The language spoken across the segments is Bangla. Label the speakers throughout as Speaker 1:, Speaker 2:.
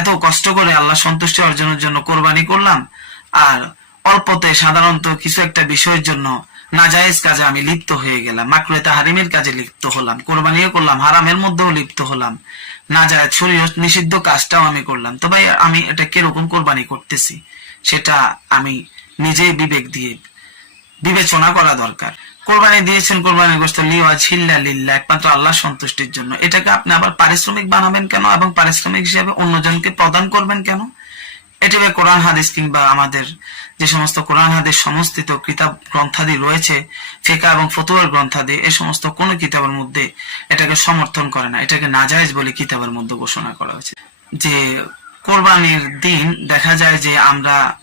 Speaker 1: এত কষ্ট করে আল্লাহ সন্তুষ্টি অর্জনের জন্য কোরবানি করলাম, আর অল্পতে সাধারণত কিছু একটা বিষয়ের জন্য নাজায়েজ কাজে আমি লিপ্ত হয়ে গেলাম। মাকরুয়ে তাহারিমের কাজে লিপ্ত হলাম, কোরবানিও করলাম, হারামের মধ্যেও লিপ্ত হলাম। নাজায়েজ শরীর নিষিদ্ধ কাজটাও আমি করলাম। তো ভাই, আমি এটা কীরকম কোরবানি করতেছি? সেটা আমি নিজেই বিবেক দিয়ে বিবেচনা করা দরকার। কোরবানি দিয়েছেন কোরবানির গোষ্ঠ লিওয়া ছিল্লা লিল্লা একমাত্র আল্লাহ সন্তুষ্টির জন্য। এটাকে আপনি আবার পারিশ্রমিক বানাবেন কেন এবং পারিশ্রমিক হিসেবে অন্যজনকে প্রদান করবেন কেন? এটি কোরআন হাদিস কিংবা আমাদের যে সমস্ত কোরআন হাদিস সমস্ত কিতাব গ্রন্থাদি রয়েছে, ফিকা এবং ফতুয়ার গ্রন্থাদি এই সমস্ত কোন কিতাবের মধ্যে এটাকে সমর্থন করে না। এটাকে নাজায়েজ বলে কিতাবের মধ্যে ঘোষণা করা হয়েছে। যে কোরবানির দিন দেখা যায় যে আমরা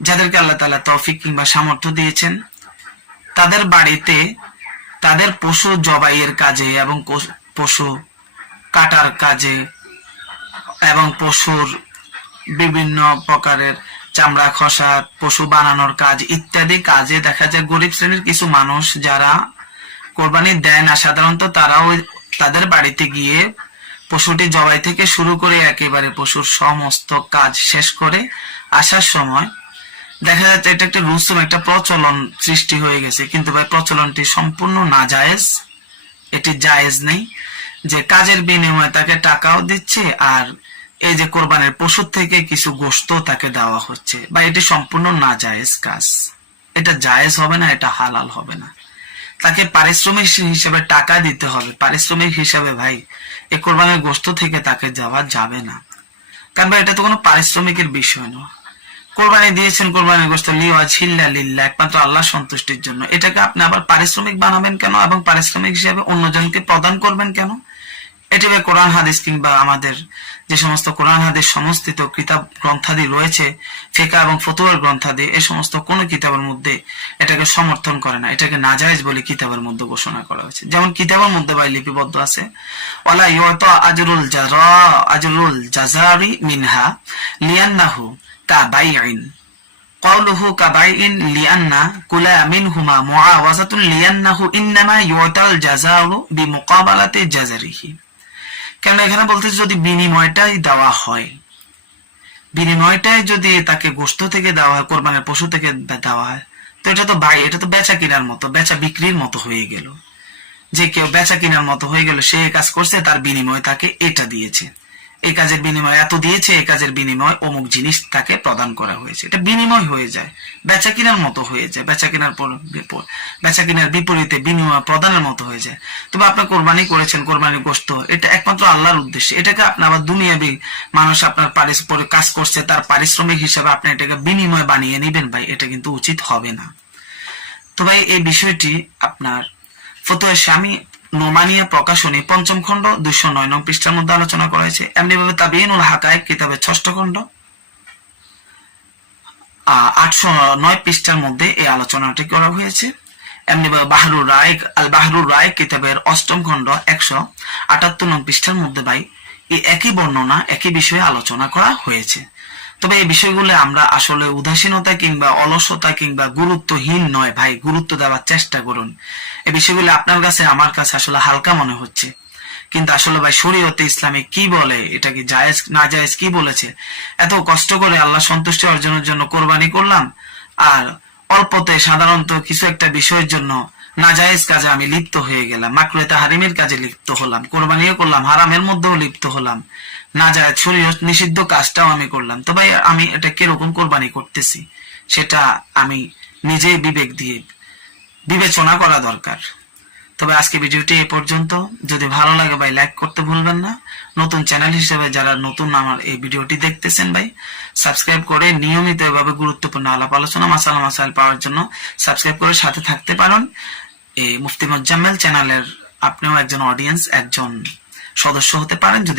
Speaker 1: যাদেরকে আল্লাহ তাআলা তৌফিক কিংবা সামর্থ্য দিয়েছেন তাদের বাড়িতে তাদের পশু জবাইয়ের কাজে এবং পশু কাটার কাজে এবং পশুর বিভিন্ন প্রকারের চামড়া খসা, পশু বানানোর কাজ ইত্যাদি কাজে দেখা যায় গরিব শ্রেণির কিছু মানুষ যারা কোরবানি দেয় না, সাধারণত তারাও তাদের বাড়িতে গিয়ে পশুটি জবাই থেকে শুরু করে একেবারে পশুর সমস্ত কাজ শেষ করে আসার সময় দেখা যাচ্ছে এটা একটা রুসুম একটা প্রচলন সৃষ্টি হয়ে গেছে। কিন্তু ভাই, প্রচলনটি সম্পূর্ণ না জায়েজ এটি জায়েজ নেই। যে কাজের বিনিময়ে তাকে টাকাও দিচ্ছে আর এই যে কোরবানের পশুর থেকে কিছু গোস্ত তাকে দেওয়া হচ্ছে। বা এটি সম্পূর্ণ না জায়েজ কাজ। এটা জায়েজ হবে না, এটা হালাল হবে না। তাকে পারিশ্রমিক হিসেবে টাকা দিতে হবে। পারিশ্রমিক হিসেবে ভাই এই কোরবানের গোস্ত থেকে তাকে যাওয়া যাবে না। কারণ এটা তো কোনো পারিশ্রমিকের বিষয় নয়। কোরবানি দিয়েছেন, কোরবানির গোস্ত লিওয়া ছিল্লা লিল্লা, একমাত্র আল্লাহ সন্তুষ্টির জন্য। এটাকে আপনি আবার পারিশ্রমিক বানাবেন কেন এবং পারিশ্রমিক হিসেবে অন্যজনকে প্রদান করবেন কেন? এটি ভাই কোরআন হাদিস কিংবা আমাদের যে সমস্ত কোরআন হাদিস সমস্ত কিতাব গ্রন্থাদি রয়েছে, ফিকা এবং ফতুয়ার গ্রন্থাদি এই সমস্ত কোন কিতাবের মধ্যে এটাকে সমর্থন করে না। এটাকে নাজায়েজ বলে কিতাবের মধ্যে ঘোষণা করা হয়েছে। যেমন কিতাবের মধ্যে ভাই লিপিবদ্ধ আছে, ওয়ালা ইউতা আজরুল জারা, আজরুল জাজারি মিনহা লিয়ান্নাহু কাবাইইন قوله كبيع لأن كل منهما معاوزة لأنه إنما يعطى الجزاء بمقابلة جزره কেন এখানে বলতে যদি বিনিময়টাই দেওয়া হয় বিনিময়টাই যদি তাকে গোস্ত থেকে দেওয়া হয় কোরবানের পশু থেকে দেওয়া হয় তো এটা তো ভাই এটা তো বেচা কেনার মতো বেচা বিক্রির মতো হয়ে গেল যে কেউ বেচা কেনার মতো হয়ে গেল সে এই কাজ করছে তার বিনিময় তাকে এটা দিয়েছে এই কাজের বিনিময়, এত দিয়েছে এই কাজের বিনিময়, অমুক জিনিস তাকে প্রদান করা হয়েছে। এটা বিনিময় হয়ে যায়। বেচা কেনার মতো হয়ে যায়। বেচা কেনার বেচা কেনার বিপরীতে বিনিময় প্রদানের মতো হয়ে যায়। তবে আপনি কোরবানি করেছেন কোরবানি গোস্ত এটা একমাত্র আল্লাহর উদ্দেশ্যে। এটাকে আপনি আবার দুনিয়াবি মানুষ আপনার পরে কাজ করছে, তার পারিশ্রমিক হিসাবে আপনি এটাকে বিনিময় বানিয়ে নেবেন ভাই। এটা কিন্তু উচিত হবে না। তো ভাই, এই বিষয়টি আপনার ফতোয়া স্বামী নোমানিয়া প্রকাশনী পঞ্চম খণ্ড, দুইশো নয় নং পৃষ্ঠার মধ্যে আলোচনা করা হয়েছে। এমনি ভাবে তাবিনুল হাকায় কিতাবের ষষ্ঠ খণ্ড। আটশো নয় পৃষ্ঠার মধ্যে এই আলোচনাটি করা হয়েছে। এমনি ভাবে বাহরুর রায়, আল বাহরুর রায় কিতাবের অষ্টম খণ্ড, একশো আটাত্তর নং পৃষ্ঠার মধ্যে ভাই, এই একই বর্ণনা, একই বিষয়ে আলোচনা করা হয়েছে। তবে এই বিষয়গুলো আমরা আসলে উদাসীনতা কিংবা অলসতা কিংবা গুরুত্বহীন নয় ভাই, গুরুত্ব দেওয়ার চেষ্টা করুন। এই বিষয়গুলো আপনার কাছে, আমার কাছে আসলে হালকা মনে হচ্ছে। কিন্তু আসলে ভাই, শরীয়তে ইসলামে কি বলে, এটা কি জায়েজ, না জায়েজ কি বলেছে? এত কষ্ট করে আল্লাহ সন্তুষ্টি অর্জনের জন্য কোরবানি করলাম, আর অল্পতে সাধারণত কিছু একটা বিষয়ের জন্য নাজায়েজ কাজে আমি লিপ্ত হয়ে গেলাম। মাকরুয়ে তাহারিমের কাজে লিপ্ত হলাম। কোরবানিও করলাম। হারামের মধ্যেও লিপ্ত হলাম। নাজায়েজ শরীর নিষিদ্ধ কাজটাও আমি করলাম। তো ভাই, আমি এটা কীরকম কোরবানি করতেছি? সেটা আমি নিজেই বিবেক দিয়ে বিবেচনা করা দরকার। তবে আজকে ভিডিওটি এই পর্যন্ত। যদি ভালো লাগে ভাই লাইক করতে ভুলবেন না। নতুন চ্যানেল হিসেবে যারা নতুন আমার এই ভিডিওটি দেখতেছেন ভাই সাবস্ক্রাইব করে নিয়মিত এভাবে গুরুত্বপূর্ণ আলাপ আলোচনা মাসালা মাসাইল পাওয়ার জন্য সাবস্ক্রাইব করে সাথে থাকতে পারেন। এই মুফতি চ্যানেলের আপনিও একজন অডিয়েন্স একজন সদস্য হতে পারেন। যদি